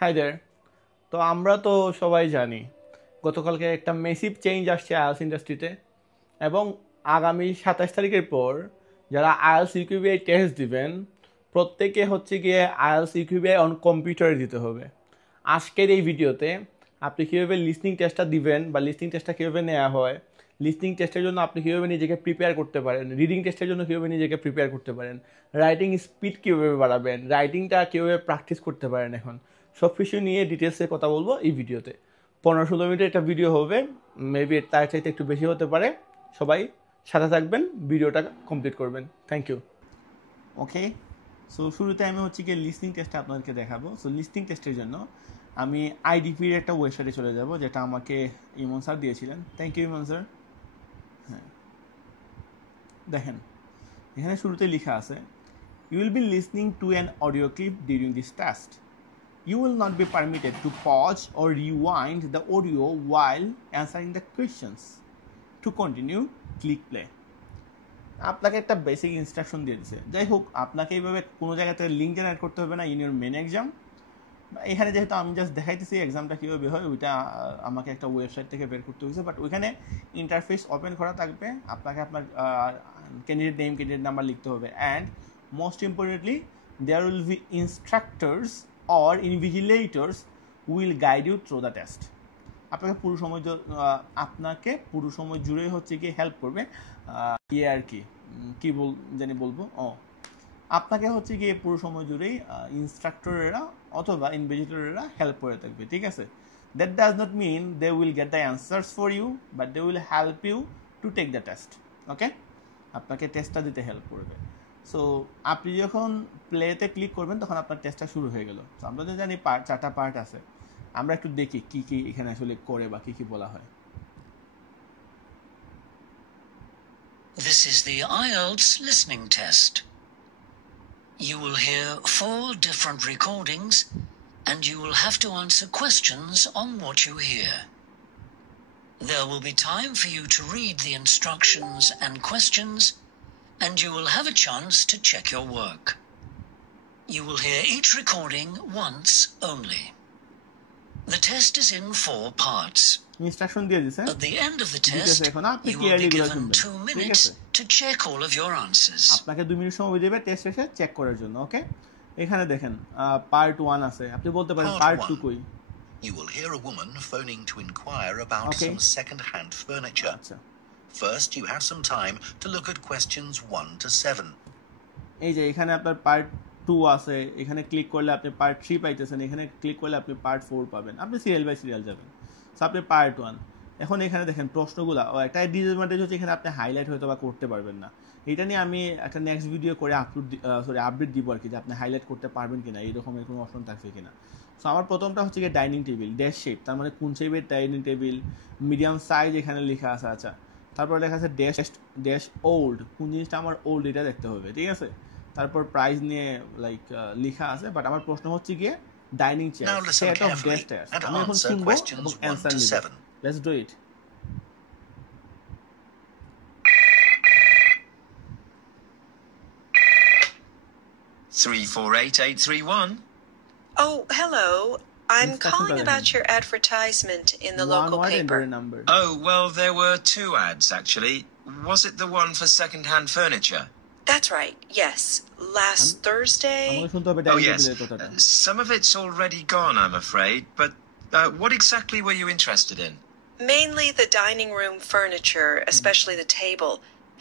Hi there. তো আমরা তো সবাই জানি গতকালকে একটা মেসিভ চেঞ্জ আসছে আইএলস ইন্ডাস্ট্রিতে, এবং আগামী 27 তারিখের পর যারা আইএলস ইউকিউবিআই টেস্ট দিবেন প্রত্যেকে হচ্ছে গিয়ে আইএলস ইউকিউবিআই অন কম্পিউটারে দিতে হবে। আজকের এই ভিডিওতে আপনি কীভাবে লিসনিং টেস্টটা দিবেন বা লিসনিং টেস্টটা কীভাবে নেওয়া হয়, লিসনিং টেস্টের জন্য আপনি কীভাবে নিজেকে প্রিপেয়ার করতে পারেন, রিডিং টেস্টের জন্য কীভাবে নিজেকে প্রিপেয়ার করতে পারেন, রাইটিং স্পিড কীভাবে বাড়াবেন, রাইটিংটা কীভাবে প্র্যাকটিস করতে পারেন, এখন সব কিছু নিয়ে ডিটেলসে কথা বলবো এই ভিডিওতে। 15-16 মিনিটের একটা ভিডিও হবে, মেবি তার চাইতে একটু বেশি হতে পারে। সবাই সাথে থাকবেন, ভিডিওটা কমপ্লিট করবেন। Thank you. ওকে, সো শুরুতে আমি হচ্ছে গিয়ে লিসনিং টেস্টটা আপনাদেরকে দেখাবো। সো লিসনিং টেস্টের জন্য আমি আইডিপির একটা ওয়েবসাইটে চলে যাব, যেটা আমাকে ইমন স্যার দিয়েছিলেন। Thank you Emon sir. হ্যাঁ, দেখেন এখানে শুরুতে লেখা আছে, you will be listening to an audio clip during this test. You will not be permitted to pause or rewind the audio while answering the questions. To continue, click play. আপনাকে একটা basic instruction দিয়ে দিচ্ছে। যাই হোক, আপনাকে এইভাবে কোনো জায়গা থেকে লিঙ্ক জেনারেট করতে হবে না ইন ইউর মেন এক্সাম। এখানে যেহেতু আমি জাস্ট দেখাইতেছি এক্সামটা কীভাবে হয়, ওইটা আমাকে একটা ওয়েবসাইট থেকে বের করতে হয়েছে, বাট ওইখানে ইন্টারফেস ওপেন করা থাকবে। আপনাকে আপনার ক্যান্ডিডেট নেম, ক্যান্ডিডেট নাম্বার লিখতে হবে, and most importantly there will be instructors or invigilators will guide you through the test. আপনাকে পুরো সময় জুড়েই হচ্ছে কি হেল্প করবে আর কি বলবো আপনাকে হচ্ছে গিয়ে পুরো সময় জুড়েই ইনস্ট্রাক্টরেরা অথবা ইনভিজিলেটরেরা হেল্প করে থাকবে, ঠিক আছে? That does not mean they will get the answers for you, but they will help you to take the test. Okay, আপনাকে টেস্টটা দিতে হেল্প করবে। সো আপনি যখন প্লেতে ক্লিক করবেন তখন আপনার টেস্টটা শুরু হয়ে গেল। তো আমরা তো জানি 4টা পার্ট আছে, আমরা একটু দেখি কি কি এখানে আসলে করে বা কি কি বলা হয়। This is the IELTS listening test. You will hear 4 different recordings and you will have to answer questions on what you hear. There will be time for you to read the instructions and questions, and you will have a chance to check your work. You will hear each recording once only. The test is in 4 parts. Instruction দিয়ে দিয়েছে। At the end of the test, you will be given 2 minutes to check all of your answers. আপনাকে 2 minute সময় দেবে test শেষে check করার জন্য। ওকে, এখানে দেখেন পার্ট 1 আছে, আপনি বলতে পারেন পার্ট 2 কই। You will hear a woman phoning to inquire about some second-hand furniture. আচ্ছা, First, you have some time to look at questions 1 to 7. এই যে এখানে আপনার পার্ট 2 আছে, এখানে ক্লিক করলে আপনি পার্ট 3 পাইতেছেন, এখানে ক্লিক করলে আপনি পার্ট 4 পাবেন, আপনি সিরিয়াল বাই সিরিয়াল যাবেন। সো আপনি পার্ট 1। এখন এখানে দেখেন প্রশ্নগুলো, একটা ডিসঅ্যাডভান্টেজ হচ্ছে এখানে আপনি হাইলাইট হয়তো বা করতে পারবেন না। এটা নিয়ে আমি একটা নেক্সট ভিডিও করে আপডেট দিব আর কি, যে আপনি হাইলাইট করতে পারবেন কিনা, এইরকমের কোনো অপশন থাকবে কিনা। সো আমার প্রথমটা হচ্ছে গিয়ে ডাইনিং টেবিল, ড্যাশ শেপ, তার মানে কোন শেপের ডাইনিং টেবিল, মিডিয়াম সাইজ এখানে লেখা আছে। আচ্ছা, তারপর লেখা আছে ড্যাশ ওল্ড, কোন জিনিসটা আমার ওল্ড এটা দেখতে হবে, ঠিক আছে? তারপর প্রাইস নিয়ে লেখা আছে, বাট আমার প্রশ্ন হচ্ছে গিয়ে dining chair, set of dash chair. আমি এখন শুনবো এবং অ্যান্সার নিব। Let's do it. Three four eight eight 3 1. Oh, hello. I'm calling about your advertisement in the local paper. Oh, well, there were 2 ads, actually. Was it the one for second-hand furniture? That's right, yes. Last Thursday. Oh, yes. Some of it's already gone, I'm afraid. But what exactly were you interested in? Mainly the dining room furniture, especially the table.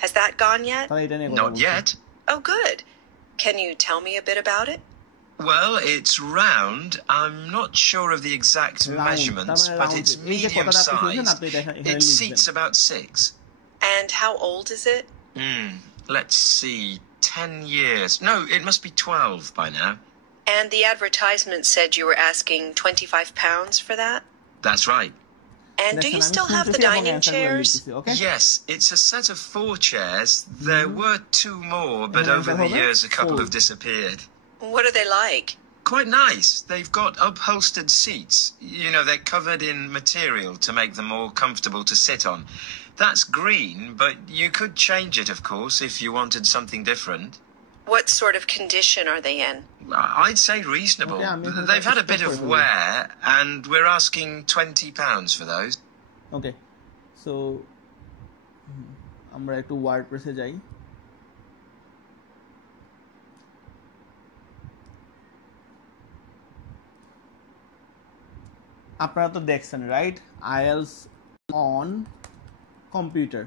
Has that gone yet? Not yet. Oh, good. Can you tell me a bit about it? Well, it's round. I'm not sure of the exact measurements, but it's medium-sized. It seats about 6. And how old is it? Let's see. 10 years. No, it must be 12 by now. And the advertisement said you were asking £25 for that? That's right. And do you still have the dining chairs? Yes, it's a set of 4 chairs. There were 2 more, but over the years a couple have disappeared. What are they like? Quite nice. They've got upholstered seats. You know, they're covered in material to make them more comfortable to sit on. That's green, but you could change it, of course, if you wanted something different. What sort of condition are they in? I'd say reasonable. They've had a bit of wear, and we're asking £20 for those. Okay, so আমরা একটু ওয়ার্ডপ্রেসে যাই। আপনারা তো দেখছেন right, IELTS on computer.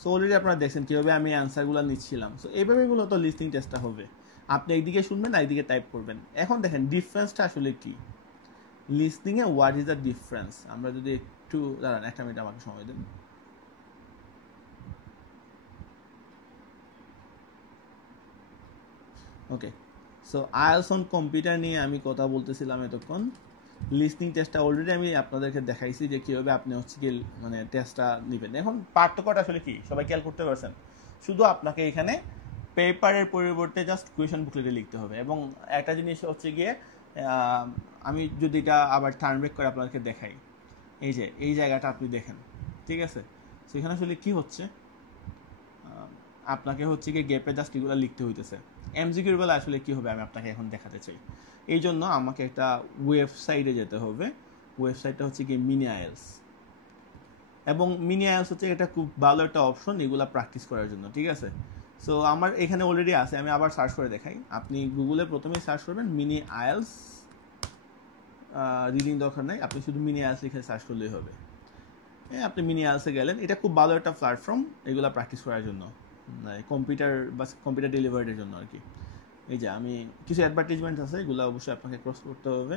So already আপনারা দেখছেন কীভাবে আমি অ্যান্সারগুলো নিচ্ছিলাম। সো এইভাবে মূলত লিসনিং টেস্টটা হবে, আপনি এইদিকে শুনবেন না এইদিকে টাইপ করবেন। এখন দেখেন ডিফারেন্সটা আসলে কি লিসনিংয়ে, হোয়াট ইজ দ্য ডিফারেন্স। আমরা যদি একটু দাঁড়ান, একটা মিনিট আমাকে সময় দেন। ওকে, সো আইএলস অন কম্পিউটার নিয়ে আমি কথা বলতেছিলাম এতক্ষণ। লিসনিং টেস্টটা অলরেডি আমি আপনাদেরকে দেখাইছি যে কীভাবে আপনি হচ্ছে কি মানে টেস্টটা নেবেন। এখন পার্থক্যটা আসলে কি সবাই খেয়াল করতে পারছেন, শুধু আপনাকে এখানে পেপারের পরিবর্তে জাস্ট কোয়েশন বুকলেটে লিখতে হবে। এবং একটা জিনিস হচ্ছে গিয়ে আমি যদি এটা আবার টার্ন ব্যাক করে আপনাদেরকে দেখাই, এই যে এই জায়গাটা আপনি দেখেন, ঠিক আছে। সেখানে আসলে কি হচ্ছে, আপনাকে হচ্ছে গিয়ে গ্যাপে জাস্ট এগুলো লিখতে হইতেছে। এমসিকিউর বেলা আসলে কী হবে আমি আপনাকে এখন দেখাতে চাই। এই জন্য আমাকে একটা ওয়েবসাইটে যেতে হবে। ওয়েবসাইটটা হচ্ছে গিয়ে মিনি আইএলস, এবং মিনি আইএলস হচ্ছে এটা খুব ভালো একটা অপশন এগুলো প্র্যাকটিস করার জন্য, ঠিক আছে। সো আমার এখানে অলরেডি আছে, আমি আবার সার্চ করে দেখাই। আপনি গুগলে প্রথমেই সার্চ করবেন মিনি আইএলস, রিডিং দরকার নাই, আপনি শুধু মিনি আইএলস লিখে সার্চ করলেই হবে। হ্যাঁ, আপনি মিনি আইএলসে গেলেন, এটা খুব ভালো একটা প্ল্যাটফর্ম এগুলো প্র্যাকটিস করার জন্য, কম্পিউটার বা কম্পিউটার ডেলিভারির জন্য আর কি। এই যে আমি কিছু অ্যাডভার্টাইজমেন্ট আছে, এগুলো অবশ্যই আপনাকে ক্রস করতে হবে।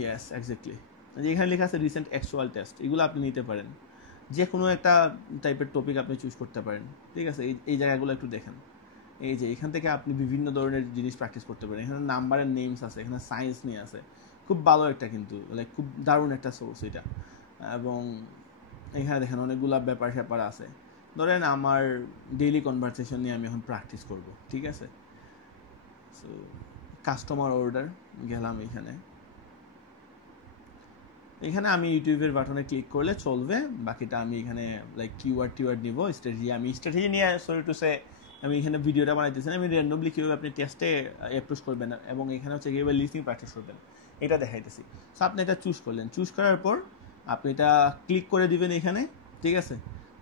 Yes, exactly. যে এখানে লেখা আছে রিসেন্ট অ্যাকচুয়াল টেস্ট, এগুলো আপনি নিতে পারেন। যে কোনো একটা টাইপের টপিক আপনি চুজ করতে পারেন, ঠিক আছে। এই জায়গাগুলো একটু দেখেন, এই যে এখান থেকে আপনি বিভিন্ন ধরনের জিনিস প্র্যাকটিস করতে পারেন। এখানে নাম্বারের নেমস আছে, এখানে সায়েন্স নিয়ে আছে, খুব ভালো একটা কিন্তু লাইক খুব দারুণ একটা সোর্স এটা। এবং এখানে দেখেন অনেকগুলো ব্যাপার স্যাপার আছে। ধরেন আমার ডেইলি কনভারসেশন নিয়ে আমি এখন প্র্যাকটিস করব, ঠিক আছে। সো কাস্টমার অর্ডার গেলাম, এখানে আমি ইউটিউবের বাটনে ক্লিক করলে চলবে। বাকিটা আমি এখানে লাইক কিওয়ার্ড নিব, স্ট্র্যাটেজি নিয়ে সরি টু সে আমি এখানে ভিডিওটা বানাইতেছি না, আমি র্যান্ডমলি কীভাবে আপনি টেস্টে অ্যাপ্রোচ করবেন এবং এখানে হচ্ছে কীভাবে লিসনিং প্র্যাকটিস করবেন এটা দেখাইতেছি। সো আপনি এটা চুজ করলেন, চুজ করার পর আপনি এটা ক্লিক করে দিবেন এখানে, ঠিক আছে।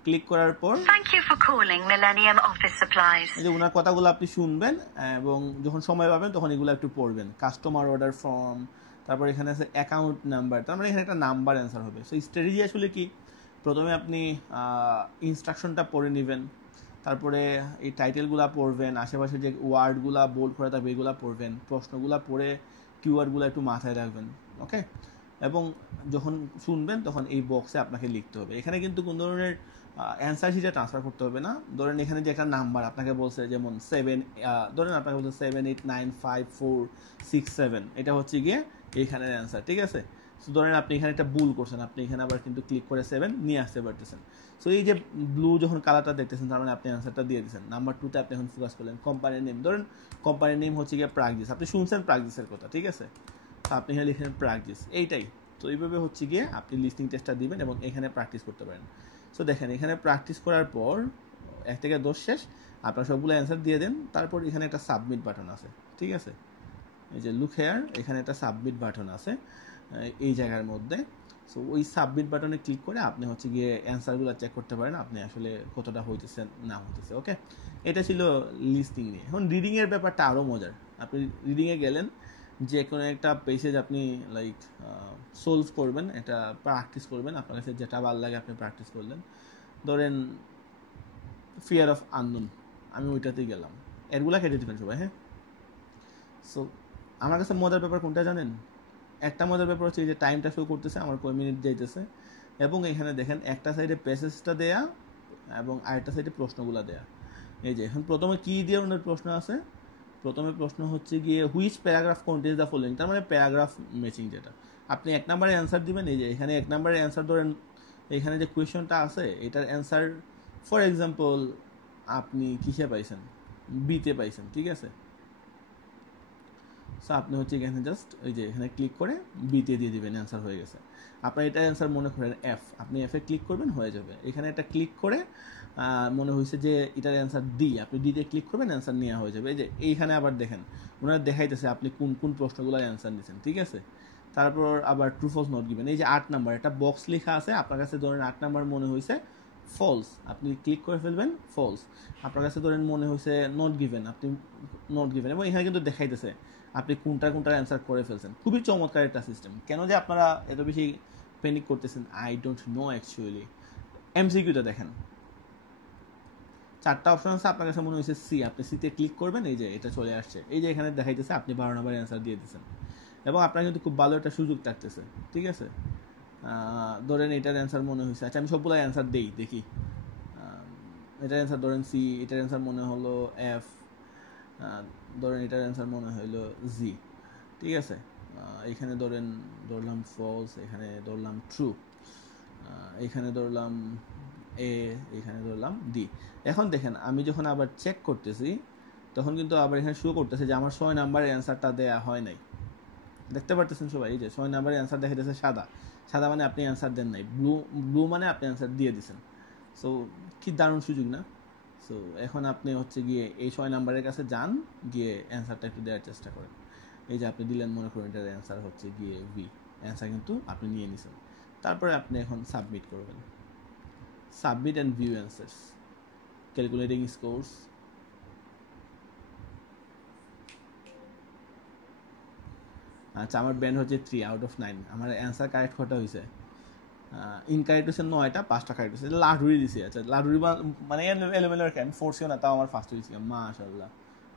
ক্লিক করার পর thank you for calling millennium office supplies, এই যে ওনার কথাগুলো আপনি শুনবেন এবং যখন সময় পাবেন তখন এগুলো একটু পড়বেন। কাস্টমার অর্ডার ফর্ম, তারপর এখানে আছে অ্যাকাউন্ট নাম্বার, তার মানে এখানে একটা নাম্বার অ্যান্সার হবে। সো স্ট্র্যাটেজি আসলে কি, প্রথমে আপনি ইনস্ট্রাকশনটা পড়ে নেবেন, তারপরে এই টাইটেলগুলো পড়বেন, আশেপাশে যে ওয়ার্ডগুলো বোল্ড করে থাকবে এগুলো পড়বেন, প্রশ্নগুলো পড়ে কিওয়ার্ডগুলো একটু মাথায় রাখবেন, ওকে। এবং যখন শুনবেন তখন এই বক্সে আপনাকে লিখতে হবে। এখানে কিন্তু কোন ধরনের অ্যান্সার শিটে ট্রান্সফার করতে হবে না। ধরেন এখানে যে একটা নাম্বার আপনাকে বলছে, যেমন 7, ধরেন আপনাকে বলছে 7, 8, 9, 5, 4, 6, 7, এটা হচ্ছে গিয়ে এইখানের অ্যান্সার, ঠিক আছে। সো ধরেন আপনি এখানে একটা ভুল করছেন, আপনি এখানে আবার কিন্তু ক্লিক করে 7 নিয়ে আসতে পারতেছেন। সো এই যে ব্লু যখন কালারটা দেখতেছেন তার মানে আপনি অ্যান্সারটা দিয়ে দিয়েছেন। নাম্বার 2তে আপনি এখন ফোকাস করলেন কোম্পানির নেম, ধরেন কোম্পানির নেম হচ্ছে গিয়ে প্রাগজিস, আপনি শুনছেন প্রাগজিসের কথা, ঠিক আছে। তো আপনি এখানে লিখেন প্রাগজিস, এইটাই। তো এইভাবে হচ্ছে গিয়ে আপনি লিসনিং টেস্টটা দিবেন এবং এখানে প্র্যাকটিস করতে পারেন। সো দেখেন এখানে প্র্যাকটিস করার পর 1 থেকে 10 শেষ, আপনার সবগুলো অ্যান্সার দিয়ে দেন। তারপর এখানে একটা সাবমিট বাটন আছে, ঠিক আছে। এই যে লুক হেয়ার, এখানে একটা সাবমিট বাটন আছে এই জায়গার মধ্যে। সো ওই সাবমিট বাটনে ক্লিক করে আপনি হচ্ছে গিয়ে অ্যান্সারগুলো চেক করতে পারেন আপনি আসলে কতটা হইতেছে না হইতেছে, ওকে। এটা ছিল লিসনিং নিয়ে। এখন রিডিংয়ের ব্যাপারটা আরও মজার। আপনি রিডিংয়ে গেলেন, যে কোনো একটা পেসেজ আপনি লাইক সলভ করবেন, এটা প্র্যাকটিস করবেন, আপনার কাছে যেটা ভালো লাগে আপনি প্র্যাকটিস করলেন। ধরেন ফিয়ার অফ আননোন, আমি ওইটাতেই গেলাম, এরগুলা কেটে দেবেন সবাই, হ্যাঁ। সো আমার কাছে মজার ব্যাপার কোনটা জানেন, একটা মজার ব্যাপার হচ্ছে যে টাইমটা শো করতেছে আমার কয় মিনিট যাইতেছে, এবং এখানে দেখেন একটা সাইডে প্যাসেজটা দেয়া এবং আরেকটা সাইডে প্রশ্নগুলো দেয়া। এই যে এখন প্রথমে কী দিয়ে ওনার প্রশ্ন আছে, প্রথমে প্রশ্ন হচ্ছে গিয়ে which paragraph contains the following, তার মানে প্যারাগ্রাফ ম্যাচিং, যেটা আপনি 1 নম্বরে অ্যান্সার দিবেন। এই যে এখানে 1 নম্বরের অ্যান্সার ধরেন এখানে যে কোয়েশনটা আছে এটার অ্যান্সার ফর এক্সাম্পল আপনি কিসে পাইছেন, বিতে পাইছেন, ঠিক আছে। সো আপনি হচ্ছে এখানে জাস্ট ওই যে এখানে ক্লিক করে বিতে দিয়ে দিবেন, অ্যান্সার হয়ে গেছে। আপনার এটা অ্যান্সার মনে করেন এফ, আপনি এফে ক্লিক করবেন, হয়ে যাবে। এখানে একটা ক্লিক করে মনে হয়েছে যে এটার অ্যান্সার ডি, আপনি ডিতে ক্লিক করবেন, অ্যান্সার নেওয়া হয়ে যাবে। এই যে এইখানে আবার দেখেন ওনারা দেখাইতেছে আপনি কোন কোন প্রশ্নগুলোর অ্যান্সার দিচ্ছেন, ঠিক আছে। তারপর আবার ট্রু ফলস নট গিভেন, এই যে 8 নাম্বার একটা বক্স লেখা আছে, আপনার কাছে ধরেন 8 নাম্বার মনে হয়েছে ফলস, আপনি ক্লিক করে ফেলবেন ফলস। আপনার কাছে ধরেন মনে হয়েছে নট গিভেন, আপনি নট গিভেন, এবং এখানে কিন্তু দেখাইতেছে আপনি কোনটার অ্যান্সার করে ফেলছেন। খুবই চমৎকার একটা সিস্টেম। কেন যে আপনারা এত বেশি প্যানিক করতেছেন আই ডোন্ট নো অ্যাকচুয়ালি। এমসিকিউটা দেখেন 4টা অপশন আছে, আপনার কাছে মনে হয়েছে সি, আপনি সিতে ক্লিক করবেন, এই যে এটা চলে আসছে, এই যে এখানে দেখাইতেছে আপনি 12 নাম্বার অ্যান্সার দিয়ে দিচ্ছেন, এবং আপনার কিন্তু খুব ভালো একটা সুযোগ থাকতেছে, ঠিক আছে। ধরেন এটার অ্যান্সার মনে হয়েছে, আচ্ছা আমি সবগুলো অ্যান্সার দেখি। এটার অ্যান্সার ধরেন সি, এটার অ্যান্সার মনে হলো এফ, ধরেন এটার অ্যান্সার মনে হলো জি, ঠিক আছে। এখানে ধরলাম ফলস, এখানে ধরলাম ট্রু, এখানে ধরলাম এ, এখানে ধরলাম ডি। এখন দেখেন আমি যখন আবার চেক করতেছি তখন কিন্তু আবার এখানে শো করতেছে যে আমার 6 নাম্বারের অ্যান্সারটা দেওয়া হয় নাই। দেখতে পারতেছেন সবাই, এই যে 6 নাম্বারের অ্যান্সার দেখা যাচ্ছে সাদা মানে আপনি অ্যান্সার দেন নাই, ব্লু মানে আপনি অ্যান্সার দিয়ে দিয়েছেন। সো কি দারুণ সুযোগ না। সো এখন আপনি হচ্ছে গিয়ে এই 6 নাম্বারের কাছে যান, গিয়ে অ্যান্সারটা একটু দেওয়ার চেষ্টা করেন। এই যে আপনি দিলেন, মনে করেন এটার অ্যান্সার হচ্ছে গিয়ে বি, অ্যান্সার কিন্তু আপনি নিয়ে নিছেন। তারপরে আপনি এখন সাবমিট করবেন, submit and view answers, calculating scores. আচ্ছা আমার ব্যান্ড হচ্ছে 3 আউট অফ 9, আমার অ্যান্সার কারেক্ট কটা হয়েছে? ইনকারেক্ট হয়েছে 9টা, 5টা কারেক্ট হয়েছে। লাডুরি দিছি, আচ্ছা লাডুরি মানে এলোমেলো আর কি, আমি ফোর্সিও না, তাও আমার ফার্স্ট হয়েছে, মাশাআল্লাহ,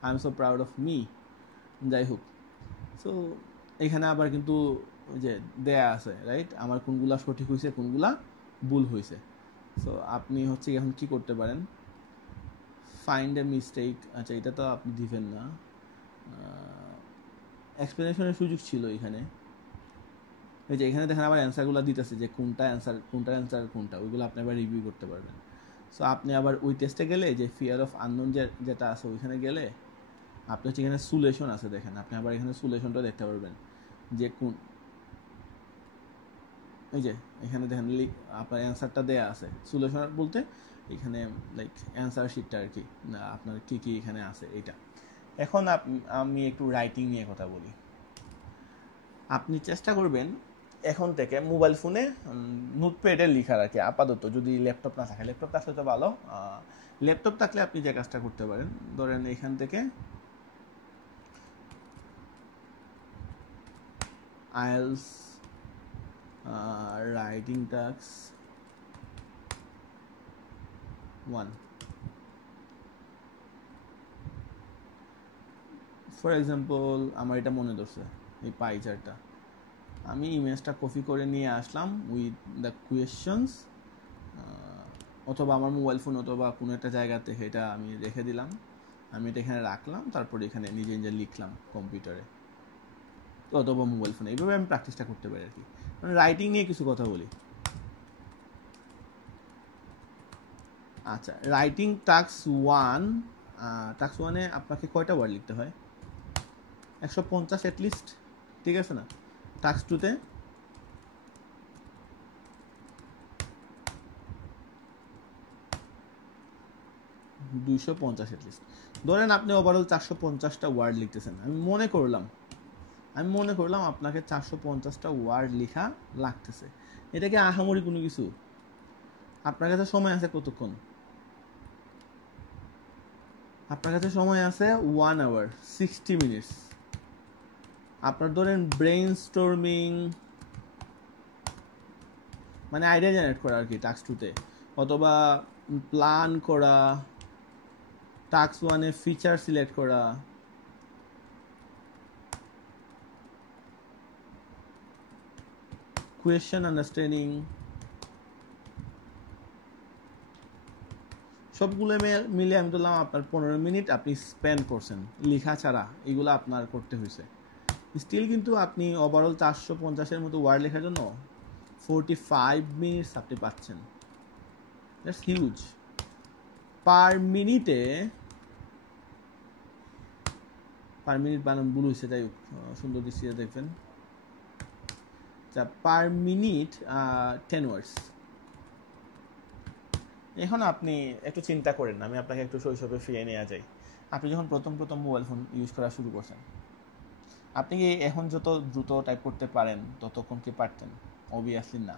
I am so proud of me. যাই হোক, সো এখানে আবার কিন্তু ওই যে দেয়া আছে রাইট, আমার কোনগুলা সঠিক হয়েছে কোনগুলা ভুল হয়েছে। সো আপনি হচ্ছে এখন কি করতে পারেন, ফাইন্ড এ মিস্টেক, আচ্ছা এটা তো আপনি দিবেন না, এক্সপ্লেনেশনের সুযোগ ছিল এখানে। এই যে এখানে দেখেন আবার অ্যান্সারগুলো দিতেছে যে কোনটার অ্যান্সার কোনটা, ওইগুলো আপনি আবার রিভিউ করতে পারবেন। সো আপনি আবার ওই টেস্টে গেলে যে ফিয়ার অফ আননোন যেটা আছে ওইখানে গেলে আপনি হচ্ছে এখানে সুলেশন আছে, দেখেন আপনি আবার এখানে সুলেশনটা দেখতে পারবেন যে কোন, এই যে এখানে দেখেন আপনার অ্যান্সারটা দেয়া আছে। সুলেশন বলতে এখানে লাইক অ্যান্সার শিটটা আর কি, না আপনার কী কী এখানে আছে এইটা। এখন আমি একটু রাইটিং নিয়ে কথা বলি। আপনি চেষ্টা করবেন এখন থেকে মোবাইল ফোনে নোটপ্যাডে লেখার আর কি, আপাতত যদি ল্যাপটপ না থাকে, ল্যাপটপ থাকলে তো ভালো, ল্যাপটপ থাকলে আপনি যে কাজটা করতে পারেন, ধরেন এখান থেকে IELTS writing task 1, for example আমার এটা মনে ধরছে এই পাই চার্টটা, আমি ইমেজটা কপি করে নিয়ে আসলাম উইথ দ্য কোয়েশ্চনস, অথবা আমার মোবাইল ফোন অথবা কোনো একটা জায়গা থেকে এটা আমি রেখে দিলাম, আমি এটা এখানে রাখলাম, তারপরে এখানে নিজে নিজে লিখলাম কম্পিউটারে অথবা মোবাইল ফোনে। এইভাবে আমি প্র্যাকটিসটা করতে পারি আর কি। মানে রাইটিং নিয়ে কিছু কথা বলি। আচ্ছা রাইটিং টাস্ক 1, টাস্ক 1-এ আপনাকে কয়টা ওয়ার্ড লিখতে হয়? 150 অ্যাটলিস্ট, ঠিক আছে না? টাস্ক 2-তে 250 অ্যাটলিস্ট। ধরেন আপনি ওভারঅল 450টা ওয়ার্ড লিখতেছেন, আমি মনে করলাম আপনাকে 450টা ওয়ার্ড লেখা লাগতেছে। এটা কি আহামরি কোনো কিছু? আপনার কাছে সময় আছে কতক্ষণ? আপনার কাছে সময় আছে 1 hour 60 minutes। আপনার ধরেন ব্রেইন স্টর্মিং মানে আইডিয়া জেনারেট করা আর কি টাস্ক 2-তে, অথবা প্ল্যান করা, টাস্ক 1-এ ফিচার সিলেক্ট করা, কোয়েশ্চেন আন্ডারস্ট্যান্ডিং, সবগুলো মিলে আমি বললাম আপনার 15 মিনিট আপনি স্পেন্ড করছেন লেখা ছাড়া, এগুলো আপনার করতে হয়েছে। স্টিল কিন্তু আপনি ওভারঅল 450-এর মতো ওয়ার্ড লেখার জন্য 45 মিনিটস আপনি পাচ্ছেন। That's huge. পার মিনিট বানান ভুল হয়েছে, তাই সুন্দর দৃষ্টিতে দেখবেন। আচ্ছা পার মিনিট 10 ওয়ার্ডস, এখন আপনি একটু চিন্তা করেন, আমি আপনাকে একটু শৈশবে ফিরে নিয়ে যাই। আপনি যখন প্রথম মোবাইল ফোন ইউজ করা শুরু করছেন, আপনি কি এখন যত দ্রুত টাইপ করতে পারেন ততক্ষণ কি পারতেন? অবভিয়াসলি না।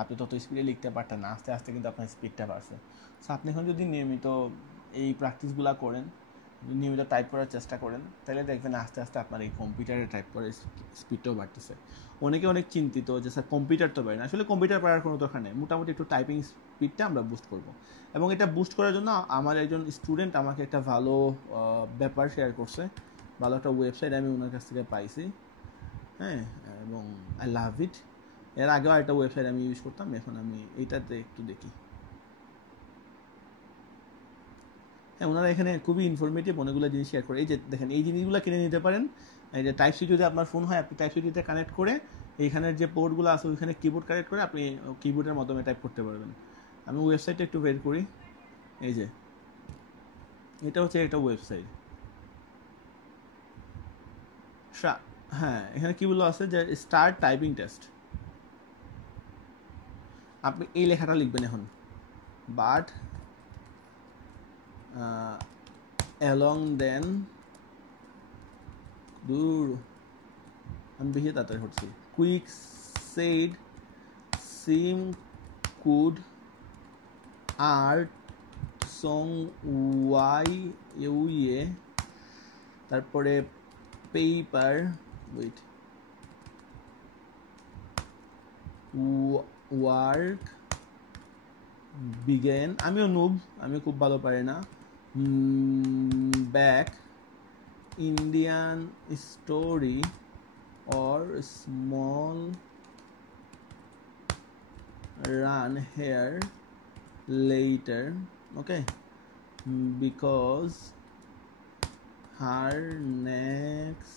আপনি তত স্পিডে লিখতে পারতেন না, আস্তে আস্তে কিন্তু আপনার স্পিডটা বাড়ছে। সো আপনি এখন যদি নিয়মিত এই প্র্যাকটিসগুলো করেন, নিয়মিত টাইপ করার চেষ্টা করেন, তাহলে দেখবেন আস্তে আস্তে আপনার এই কম্পিউটারে টাইপ করার স্পিডটাও বাড়তেছে। অনেকে অনেক চিন্তিত যে স্যার কম্পিউটার তো পারে না। আসলে কম্পিউটার পারার কোনো দরকার নেই, মোটামুটি একটু টাইপিং স্পিডটা আমরা বুস্ট করব। এবং এটা বুস্ট করার জন্য আমার একজন স্টুডেন্ট আমাকে একটা ভালো ব্যাপার শেয়ার করছে, ভালো একটা ওয়েবসাইট আমি ওনার কাছ থেকে পাইছি, হ্যাঁ, এবং আই লাভ ইট। এর আগেও একটা ওয়েবসাইট আমি ইউজ করতাম, এখন আমি এইটাতে একটু দেখি। হ্যাঁ, ওনারা এখানে খুবই ইনফরমেটিভ অনেকগুলো জিনিস শেয়ার করে। এই যে দেখেন, এই জিনিসগুলো কিনে নিতে পারেন। এই যে টাইপ সি যদি আপনার ফোন হয়, আপনি টাইপ সিটিতে কানেক্ট করে এইখানের যে পোর্টগুলো আছে ওইখানে কিবোর্ড কানেক্ট করে আপনি কিবোর্ডের মাধ্যমে টাইপ করতে পারবেন। আমি ওয়েবসাইটটা একটু বের করি। এই যে এটা হচ্ছে একটা ওয়েবসাইট। হ্যাঁ, এখানে কিগুলো আছে যে স্টার্ট টাইপিং টেস্ট। আপনি এই লেখাটা লিখবেন এখন, বাট along then দূর আমি বেশি তাড়াতাড়ি হচ্ছি। Quick said seem could art song why UA, তারপরে পেপার ওয়েট ওয়ার্ক বিগেন। আমিও নুব, আমি খুব ভালো পারি না। Back Indian story or small run here later, okay, because her next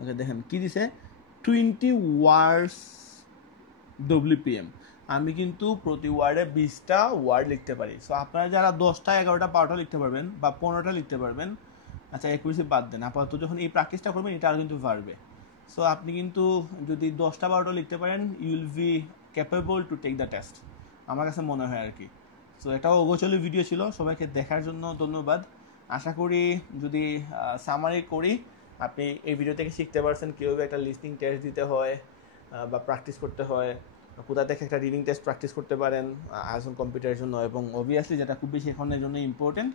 okay দেখেন কি দিছে, 20 ওয়ার্ডস WPM। আমি কিন্তু প্রতি ওয়ার্ডে 20টা ওয়ার্ড লিখতে পারি। সো আপনারা যারা 10টা 11টা 12টা লিখতে পারবেন বা 15টা লিখতে পারবেন, আচ্ছা অ্যাকুরেসি বাদ দেন, আপাতত যখন এই প্র্যাকটিসটা করবেন এটা আর কিন্তু বাড়বে। সো আপনি কিন্তু যদি 10টা 12টা লিখতে পারেন, you will be capable to take the test, আমার কাছে মনে হয় আর কি। সো এটাও অগোচরী ভিডিও ছিল, সবাইকে দেখার জন্য ধন্যবাদ। আশা করি যদি সামারি করি, আপনি এই ভিডিও থেকে শিখতে পারছেন কীভাবে একটা লিসনিং টেস্ট দিতে হয় বা প্র্যাকটিস করতে হয়, কোথা থেকে একটা রিডিং টেস্ট প্র্যাকটিস করতে পারেন আইএলটিএস কম্পিউটারের জন্য। এবং অবভিয়াসলি যেটা খুব বেশি এখনের জন্য ইম্পর্টেন্ট,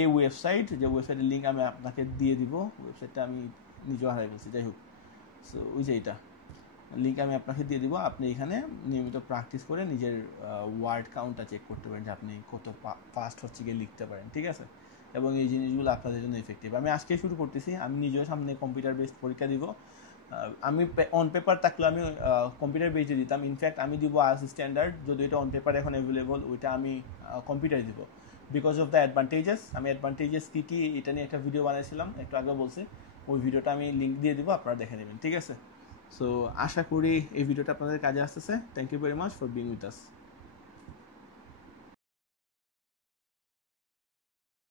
এই ওয়েবসাইট, যে ওয়েবসাইটের লিঙ্ক আমি আপনাকে দিয়ে দিব, ওয়েবসাইটটা আমি নিজেও হারাই ফেলছি, যাই হোক। সো ওই যে এইটা লিঙ্ক আমি আপনাকে দিয়ে দিব, আপনি এখানে নিয়মিত প্র্যাকটিস করে নিজের ওয়ার্ড কাউন্টটা চেক করতে পারেন যে আপনি কত ফাস্ট হচ্ছে গিয়ে লিখতে পারেন, ঠিক আছে। এবং এই জিনিসগুলো আপনাদের জন্য এফেক্টিভ। আমি আজকে শুরু করতেছি, আমি নিজেও সামনে কম্পিউটার বেসড পরীক্ষা দিব। আমি অন পেপার থাকলে আমি কম্পিউটার বেসে দিতাম, ইনফ্যাক্ট আমি দিব আইএলটিএস স্ট্যান্ডার্ড, যদি এটা অন পেপার এখন অ্যাভেলেবল, ওইটা আমি কম্পিউটারে দিব বিকজ অফ দ্য অ্যাডভান্টেজেস। আমি অ্যাডভান্টেজেস কী কী এটা নিয়ে একটা ভিডিও বানিয়েছিলাম, একটু আগে বলছি, ওই ভিডিওটা আমি লিঙ্ক দিয়ে দিব, আপনারা দেখে নেবেন, ঠিক আছে। সো আশা করি এই ভিডিওটা আপনাদের কাজে আসতেছে। Thank you very much for being with us.